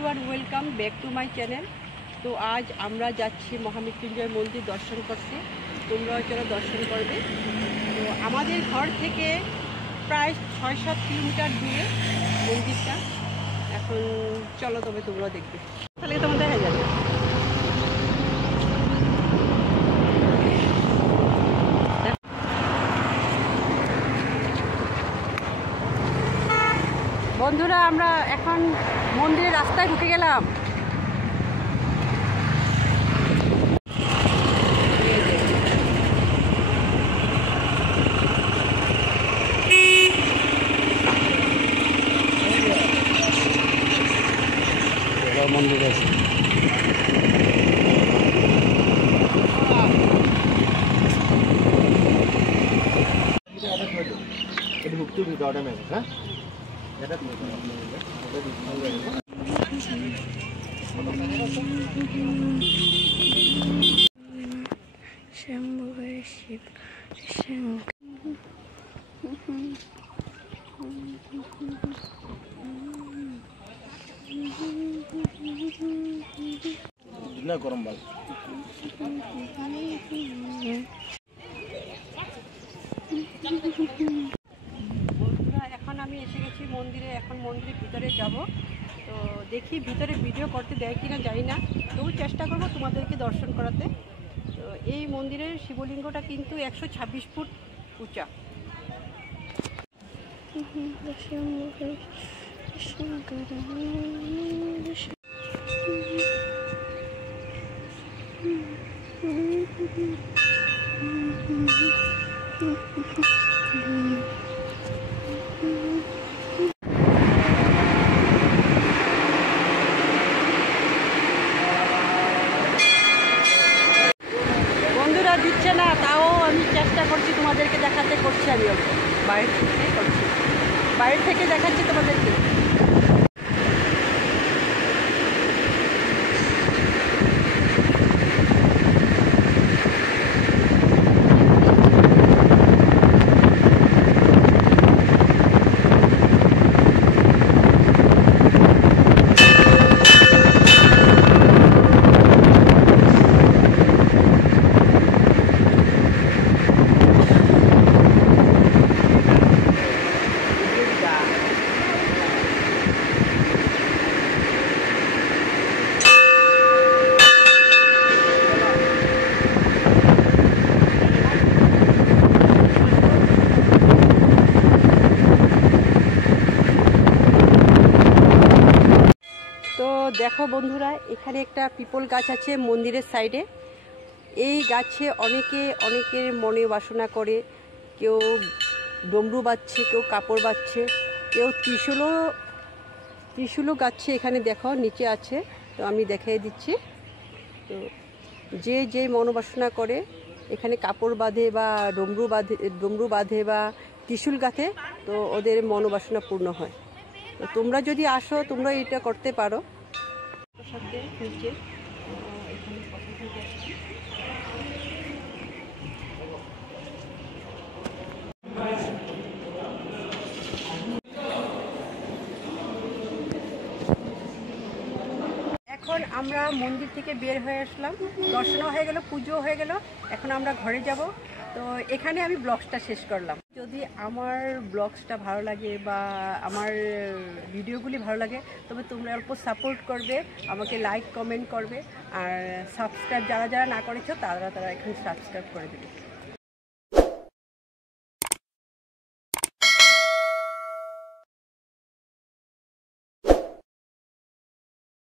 Everyone welcome back to my channel. তো আজ আমরা যাচ্ছি মহামৃত্যুঞ্জয় মন্দির দর্শন করতে, তোমরাও চলো দর্শন করবে। তো আমাদের ঘর থেকে প্রায় 6-7 কিলোমিটার দূরে মন্দিরটা। এখন চলো, তবে তোমরাও দেখবে, তাহলে তোমার দেখা যাবে। বন্ধুরা, আমরা এখন মন্দিরের রাস্তায় ঢুকে গেলাম। মন্দির আছে। शंभु शिव गरम बाल বন্ধুরা, এখন আমি এসে গেছি মন্দিরে। এখন মন্দিরের ভিতরে যাব। তো দেখি ভিতরে ভিডিও করতে দেয় কিনা জানি না, তবু চেষ্টা করব তোমাদেরকে দর্শন করাতে। তো এই মন্দিরের শিবলিঙ্গটা কিন্তু 126 ফুট উঁচা। বন্ধুরা দিচ্ছে না, তাও আমি চেষ্টা করছি তোমাদেরকে দেখাতে, করছি আমি বাইরে থেকে করছি, বাইরে থেকে দেখাচ্ছি তোমাদেরকে। দেখো বন্ধুরা, এখানে একটা পিপল গাছ আছে মন্দিরের সাইডে। এই গাছে অনেকের মনে বাসনা করে। কেউ ডমরু বাঁধছে, কেউ কাপড় বাঁধছে, কেউ ত্রিশূলও গাচ্ছে। এখানে দেখো নিচে আছে, তো আমি দেখিয়ে দিচ্ছি। তো যে মনোবাসনা করে এখানে কাপড় বাঁধে বা ডমরু বাঁধে বা ত্রিশূল গাঁথে, তো ওদের মনোবাসনা পূর্ণ হয়। তো তোমরা যদি আসো, তোমরা এটা করতে পারো। নিচে এখন আমরা মন্দির থেকে বের হয়ে আসলাম, দর্শনও হয়ে গেল, পুজো হয়ে গেল। এখন আমরা ঘরে যাব। তো এখানে আমি ব্লগসটা শেষ করলাম। যদি আমার ব্লগসটা ভালো লাগে বা আমার ভিডিওগুলি ভালো লাগে, তবে তোমরা অল্প সাপোর্ট করবে, আমাকে লাইক কমেন্ট করবে, আর সাবস্ক্রাইব যারা না করেছো তারা এখন সাবস্ক্রাইব করে দেবে।